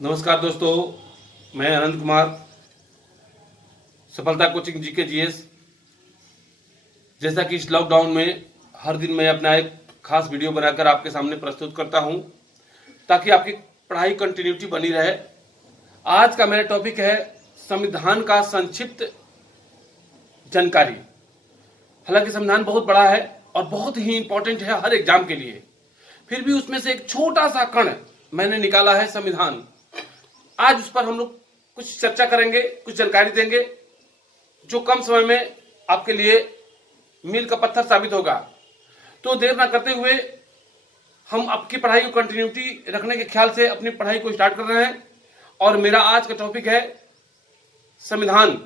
नमस्कार दोस्तों, मैं अनंत कुमार, सफलता कोचिंग जीके जीएस। जैसा कि इस लॉकडाउन में हर दिन मैं अपना एक खास वीडियो बनाकर आपके सामने प्रस्तुत करता हूं ताकि आपकी पढ़ाई कंटिन्यूटी बनी रहे। आज का मेरा टॉपिक है संविधान का संक्षिप्त जानकारी। हालांकि संविधान बहुत बड़ा है और बहुत ही इंपॉर्टेंट है हर एग्जाम के लिए, फिर भी उसमें से एक छोटा सा कण मैंने निकाला है संविधान। आज उस पर हम लोग कुछ चर्चा करेंगे, कुछ जानकारी देंगे जो कम समय में आपके लिए मील का पत्थर साबित होगा। तो देर ना करते हुए हम आपकी पढ़ाई को कंटिन्यूटी रखने के ख्याल से अपनी पढ़ाई को स्टार्ट कर रहे हैं और मेरा आज का टॉपिक है संविधान।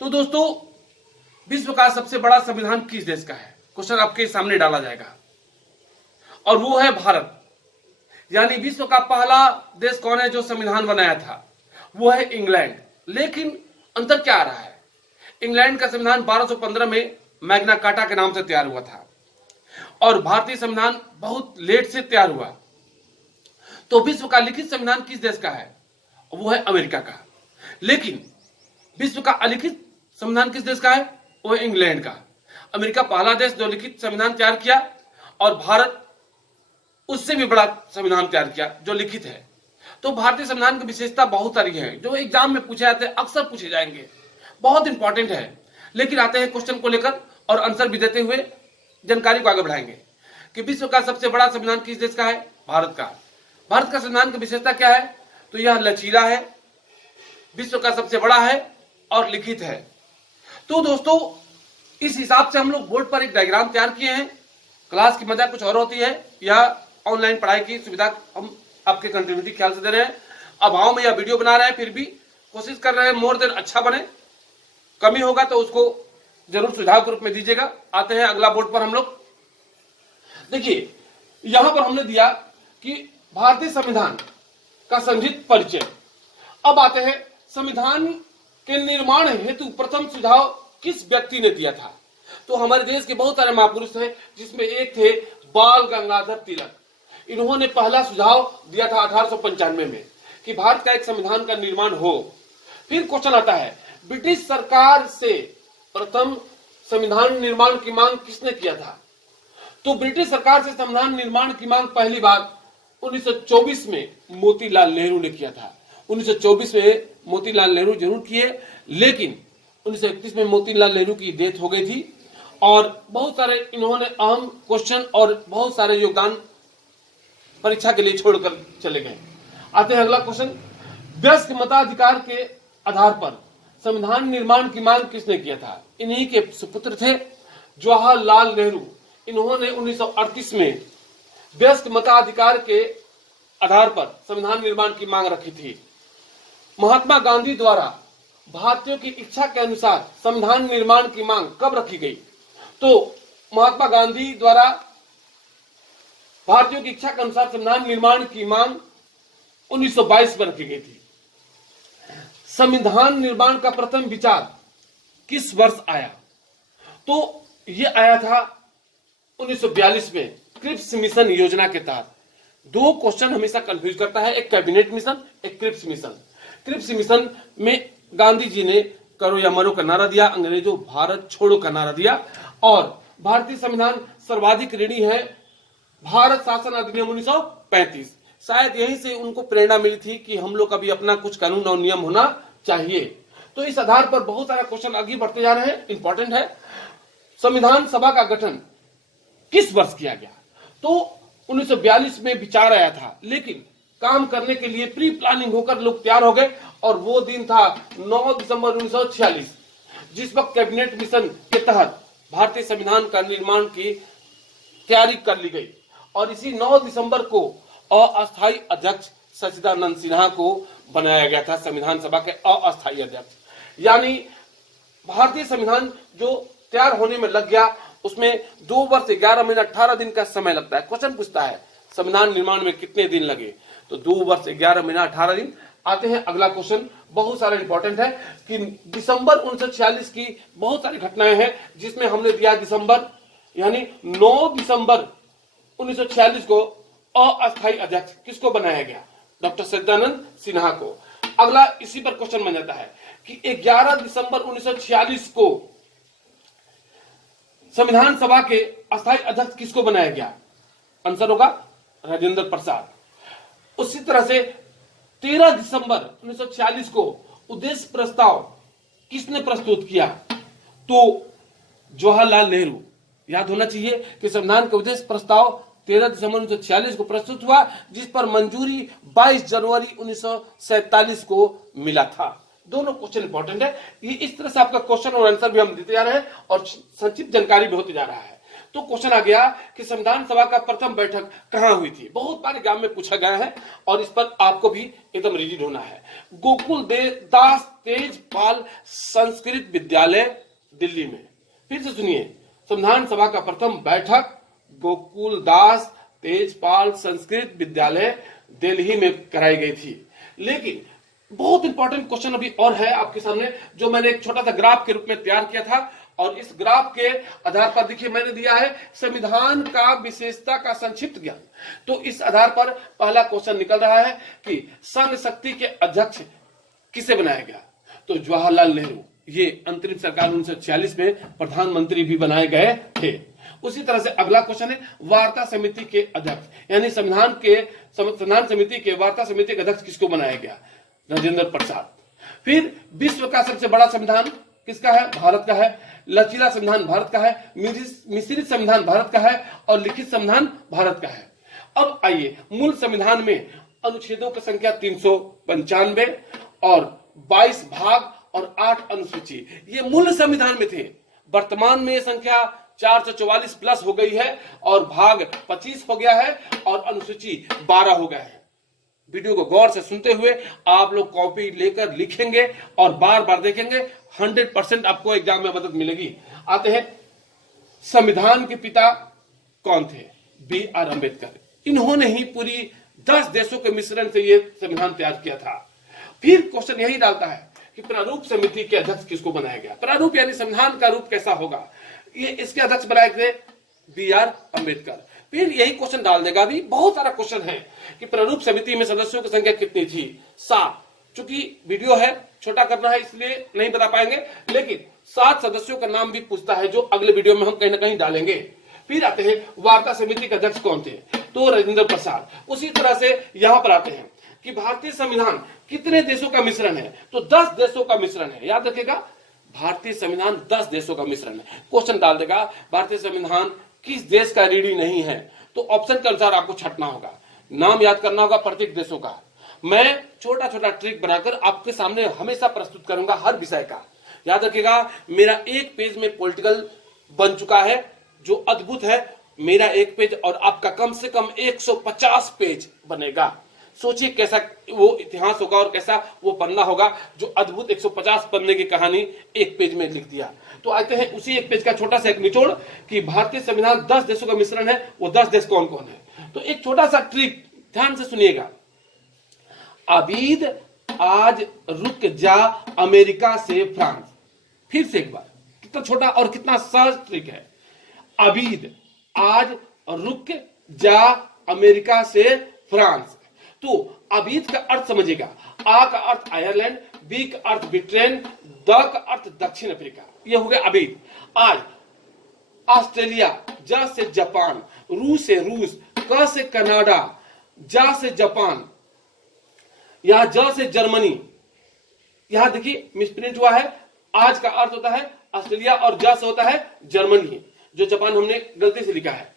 तो दोस्तों, विश्व का सबसे बड़ा संविधान किस देश का है? क्वेश्चन आपके सामने डाला जाएगा और वो है भारत। यानी विश्व का पहला देश कौन है जो संविधान बनाया था? वो है इंग्लैंड। लेकिन अंतर क्या आ रहा है? इंग्लैंड का संविधान 1215 में मैग्ना कार्टा के नाम से तैयार हुआ था और भारतीय संविधान बहुत लेट से तैयार हुआ। तो विश्व का लिखित संविधान किस देश का है? वो है अमेरिका का। लेकिन विश्व का अलिखित संविधान किस देश का है? वो है इंग्लैंड का। अमेरिका पहला देश जो लिखित संविधान तैयार किया और भारत उससे भी बड़ा संविधान तैयार किया जो लिखित है। तो भारतीय संविधान की विशेषता बहुत सारी है जो एग्जाम में पूछे जाते हैं, अक्सर पूछे जाएंगे, बहुत इंपॉर्टेंट है। लेकिन आते हैं क्वेश्चन को लेकर और आंसर भी देते हुए जानकारी को आगे बढ़ाएंगे कि विश्व का सबसे बड़ा संविधान किस देश का है? भारत का। भारत का संविधान की विशेषता क्या है? तो यह लचीला है, विश्व का सबसे बड़ा है और लिखित है। तो दोस्तों, इस हिसाब से हम लोग बोर्ड पर एक डायग्राम तैयार किए हैं। क्लास की मजा कुछ और होती है, यह ऑनलाइन पढ़ाई की सुविधा हम आपके कंटिन्यूटी ख्याल से दे रहे हैं। अभाव में यह वीडियो बना रहे हैं, फिर भी कोशिश कर रहे हैं मोर देन अच्छा बने। कमी होगा तो उसको जरूर सुझाव के रूप में दीजिएगा। आते हैं अगला बोर्ड पर हम लोग। देखिए, यहां पर हमने दिया कि भारतीय संविधान का संक्षिप्त परिचय। अब आते हैं संविधान के निर्माण हेतु प्रथम सुझाव किस व्यक्ति ने दिया था? तो हमारे देश के बहुत सारे महापुरुष हैं, जिसमें एक थे बाल गंगाधर तिलक। इन्होंने पहला सुझाव दिया था 1895 में कि भारत का एक संविधान का निर्माण हो। फिर क्वेश्चन आता है, ब्रिटिश सरकार से प्रथम संविधान निर्माण की मांग किसने किया था? तो ब्रिटिश सरकार से संविधान निर्माण की मांग पहली बार 1924 में मोतीलाल नेहरू ने किया था। 1924 में मोतीलाल नेहरू जरूर किए, लेकिन 1931 में मोतीलाल नेहरू की डेथ हो गई थी और बहुत सारे इन्होंने अहम क्वेश्चन और बहुत सारे योगदान परीक्षा के लिए छोड़कर चले गए। आते हैं अगला क्वेश्चन, वयस्क मताधिकार के आधार पर संविधान निर्माण की मांग किसने किया था? इन्हीं के सुपुत्र थे जवाहरलाल नेहरू। इन्होंने 1938 में वयस्क मताधिकार के आधार पर संविधान निर्माण की मांग रखी थी। महात्मा गांधी द्वारा भारतीयों की इच्छा के अनुसार संविधान निर्माण की मांग कब रखी गई? तो महात्मा गांधी द्वारा भारतीयों की इच्छा के अनुसार संविधान निर्माण की मांग 1922 में रखी गई थी। संविधान निर्माण का प्रथम विचार किस वर्ष आया? तो यह आया था 1942 में क्रिप्स मिशन योजना के तहत। दो क्वेश्चन हमेशा कंफ्यूज करता है, एक कैबिनेट मिशन, एक क्रिप्स मिशन। क्रिप्स मिशन में गांधी जी ने करो या मरो का नारा दिया, अंग्रेजों भारत छोड़ो का नारा दिया और भारतीय संविधान सर्वाधिक ऋणी है भारत शासन अधिनियम 1935। शायद यहीं से उनको प्रेरणा मिली थी कि हम लोग का भी अपना कुछ कानून और नियम होना चाहिए। तो इस आधार पर बहुत सारा क्वेश्चन आगे बढ़ते जा रहे हैं, इंपॉर्टेंट है। संविधान सभा का गठन किस वर्ष किया गया? तो 1942 में विचार आया था, लेकिन काम करने के लिए प्री प्लानिंग होकर लोग तैयार हो गए और वो दिन था 9 दिसंबर 1946, जिस वक्त कैबिनेट मिशन के तहत भारतीय संविधान का निर्माण की तैयारी कर ली गई और इसी 9 दिसंबर को अस्थायी अध्यक्ष सच्चिदानंद सिन्हा को बनाया गया था संविधान सभा के अस्थायी अध्यक्ष। यानी भारतीय संविधान जो तैयार होने में लग गया, उसमें 2 वर्ष 11 महीना 18 दिन का समय लगता है। क्वेश्चन पूछता है संविधान निर्माण में कितने दिन लगे? तो 2 वर्ष 11 महीना 18 दिन। आते हैं अगला क्वेश्चन, बहुत सारे इंपॉर्टेंट है कि दिसंबर 1946 की बहुत सारी घटनाएं हैं, जिसमें हमने दिया दिसंबर यानी 9 दिसंबर 1946 को अस्थायी अध्यक्ष किसको बनाया गया? डॉक्टर सच्चिदानंद सिन्हा को। अगला इसी पर क्वेश्चन बन जाता है कि 11 दिसंबर 1946 को संविधान सभा के अस्थायी अध्यक्ष किसको बनाया गया? आंसर होगा राजेंद्र प्रसाद। उसी तरह से 13 दिसंबर 1946 को उद्देश्य प्रस्ताव किसने प्रस्तुत किया? तो जवाहरलाल नेहरू। याद होना चाहिए कि संविधान के उद्देश्य प्रस्ताव 13 दिसंबर 1946 को प्रस्तुत हुआ, जिस पर मंजूरी 22 जनवरी 1947 को मिला था। दोनों क्वेश्चन इंपॉर्टेंट है। ये इस तरह से आपका क्वेश्चन और आंसर भी हम देते जा रहे हैं और संक्षिप्त जानकारी भी होती जा रहा है। तो क्वेश्चन आ गया कि संविधान सभा का प्रथम बैठक कहां हुई थी? बहुत बार एग्जाम में पूछा गया है और इस पर आपको भी एकदम रिजिड होना है। गोकुल दास तेजपाल संस्कृत विद्यालय दिल्ली में। फिर से सुनिए, संविधान सभा का प्रथम बैठक गोकुल दास तेजपाल संस्कृत विद्यालय दिल्ली में कराई गई थी। लेकिन बहुत इंपॉर्टेंट क्वेश्चन अभी और है आपके सामने, जो मैंने एक छोटा सा ग्राफ के रूप में तैयार किया था और इस ग्राफ के आधार पर देखिए मैंने दिया है संविधान का विशेषता का संक्षिप्त ज्ञान। तो इस आधार पर पहला क्वेश्चन निकल रहा है कि संघ शक्ति के अध्यक्ष किसे बनाया गया? तो जवाहरलाल नेहरू। ये अंतरिम सरकार 1946 में प्रधानमंत्री भी बनाए गए थे। उसी तरह से अगला क्वेश्चन है वार्ता समिति के अध्यक्ष, यानी संविधान समिति के वार्ता समिति के अध्यक्ष किसको बनाया गया? राजेंद्र प्रसाद। फिर विश्व का सबसे बड़ा संविधान किसका है? भारत का है। लचीला संविधान भारत का है, मिश्रित संविधान भारत का है और लिखित संविधान भारत का है। अब आइए, मूल संविधान में अनुच्छेदों की संख्या 395 और 22 भाग और 8 अनुसूची, ये मूल संविधान में थे। वर्तमान में ये संख्या 444 प्लस हो गई है और भाग 25 हो गया है और अनुसूची 12 हो गया है। वीडियो को गौर से सुनते हुए आप लोग कॉपी लेकर लिखेंगे और बार बार देखेंगे, 100% आपको एग्जाम में मदद मिलेगी। आते हैं, संविधान के पिता कौन थे? B.R. अम्बेडकर। इन्होंने ही पूरी 10 देशों के मिश्रण से ये संविधान तैयार किया था। फिर क्वेश्चन यही डालता है कि प्रारूप समिति के अध्यक्ष किसको बनाया गया? प्रारूप यानी संविधान का रूप कैसा होगा, ये इसके अध्यक्ष बनाए थे B.R. अम्बेडकर। फिर यही क्वेश्चन डाल देगा, भी बहुत सारा क्वेश्चन है कि प्रारूप समिति में सदस्यों की संख्या कितनी थी? 7। चूंकि वीडियो है, छोटा करना है, इसलिए नहीं बता पाएंगे, लेकिन 7 सदस्यों का नाम भी पूछता है जो अगले वीडियो में हम कहीं ना कहीं डालेंगे। फिर आते हैं वार्ता समिति के अध्यक्ष कौन थे? तो राजेंद्र प्रसाद। उसी तरह से यहां पर आते हैं कि भारतीय संविधान कितने देशों का मिश्रण है? तो 10 देशों का मिश्रण है। याद रखेगा, भारतीय संविधान 10 देशों का मिश्रण है। क्वेश्चन डाल देगा भारतीय संविधान किस देश का रीडिंग नहीं है? तो ऑप्शन के अनुसार आपको छटना होगा, नाम याद करना होगा प्रत्येक देशों का। मैं छोटा छोटा ट्रिक बनाकर आपके सामने हमेशा प्रस्तुत करूंगा हर विषय का। याद रखिएगा, मेरा एक पेज में पॉलिटिकल बन चुका है जो अद्भुत है। मेरा एक पेज और आपका कम से कम 150 पेज बनेगा। सोचिए कैसा वो इतिहास होगा और कैसा वो पन्ना होगा जो अद्भुत 150 पन्ने की कहानी एक पेज में लिख दिया। तो आते हैं उसी एक पेज का छोटा सा एक निचोड़ कि भारतीय संविधान 10 देशों का मिश्रण है। वो 10 देश कौन कौन है? तो एक छोटा सा ट्रिक ध्यान से सुनिएगा। आबिद आज रुक जा अमेरिका से फ्रांस। फिर से एक बार, कितना छोटा और कितना सहज ट्रिक है। आबिद आज रुक जा अमेरिका से फ्रांस। तो आबिद का अर्थ समझिएगा। आ का अर्थ आयरलैंड, बी का अर्थ ब्रिटेन, द का अर्थ दक्षिण अफ्रीका। ये हो गया आबिद। आज ऑस्ट्रेलिया, ज से जापान, रू से रूस, क से कनाडा, जा से जापान, यहां ज से जर्मनी। यहां देखिए मिसप्रिंट हुआ है। आज का अर्थ होता है ऑस्ट्रेलिया और ज से होता है जर्मनी, जो जापान हमने गलती से लिखा है,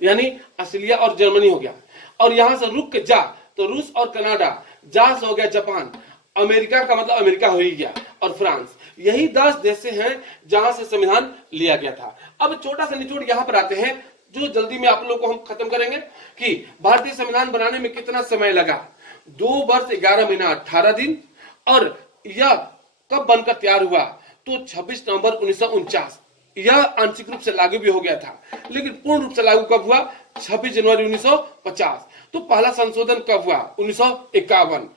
यानी ऑस्ट्रेलिया और जर्मनी हो गया। और यहां से रुक के जा तो रूस और कनाडा, जा से हो गया जापान, अमेरिका का मतलब अमेरिका हो ही गया, और फ्रांस। यही 10 देश हैं जहां से संविधान लिया गया था। अब छोटा सा निचोड़ यहां पर आते हैं जो जल्दी में आप लोगों को हम खत्म करेंगे कि भारतीय संविधान बनाने में कितना समय लगा। 2 वर्ष 11 महीना 18 दिन। और यह कब बनकर तैयार हुआ? तो 26 नवंबर 1949। यह आंशिक रूप से लागू भी हो गया था, लेकिन पूर्ण रूप से लागू कब हुआ? 26 जनवरी 1950। तो पहला संशोधन कब हुआ? 1951।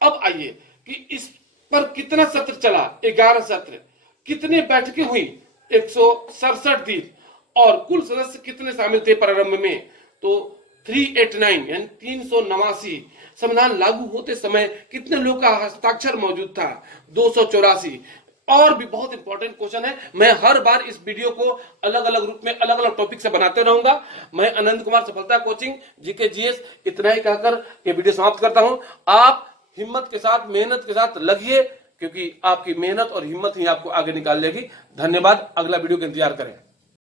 अब आइए कि इस पर कितना सत्र चला? 11 सत्र। कितने बैठकें हुई? 167 दिन। और कुल सदस्य कितने शामिल थे प्रारंभ में? तो 389 यानी 389 संविधान लागू होते समय कितने लोग का हस्ताक्षर मौजूद था? 284। और भी बहुत इंपॉर्टेंट क्वेश्चन है। मैं हर बार इस वीडियो को अलग अलग रूप में अलग अलग टॉपिक से बनाते रहूंगा। मैं अनंत कुमार सफलता कोचिंग जीके जीएस इतना ही कहकर ये वीडियो समाप्त करता हूं। आप हिम्मत के साथ, मेहनत के साथ लगिए, क्योंकि आपकी मेहनत और हिम्मत ही आपको आगे निकाल लेगी। धन्यवाद। अगला वीडियो का इंतजार करें।